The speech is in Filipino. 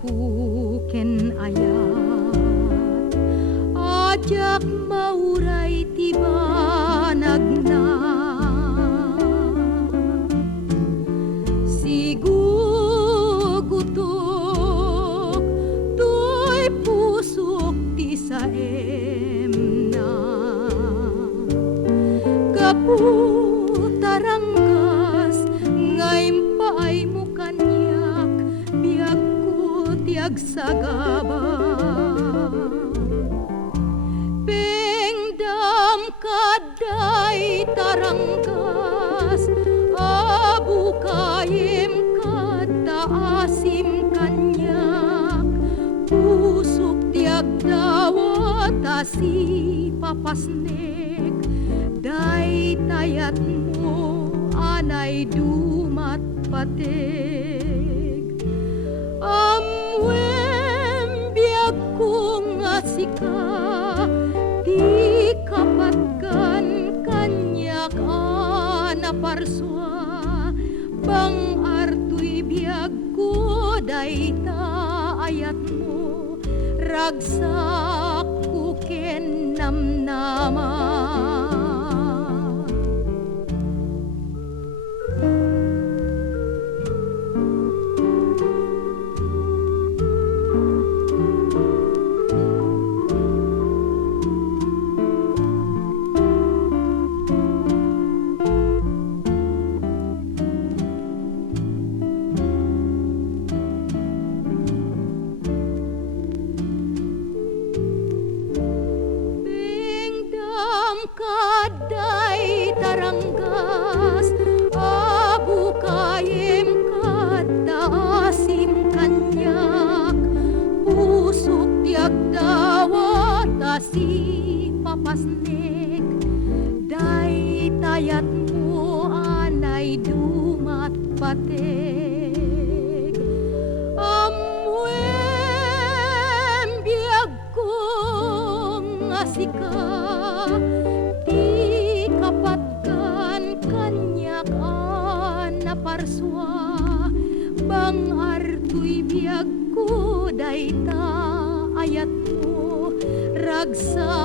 puken ayat ajak mauray tibanag na sigugutok to'y pusok ti saem na kaputaranggas ngayon paay mo kanyak biag ko tiag sagaba pengdam kaday taranggas abu kayem kataasim kanyak pusok tiag dawat asi papasnek day tayat mo anay dumat patig amwem biag kong asika di kapatkan kanyak anaparswa bang arto'y biag ko dayta ayat mo ragsak kuken namnama kaday taranggas abu kayem kataasim kanyak pusok tiag dawat asi papasnek day tayat mo anay dumat patig amwem biag kong asika parswa bang arto'y biag ko dayta ayat mo ragsak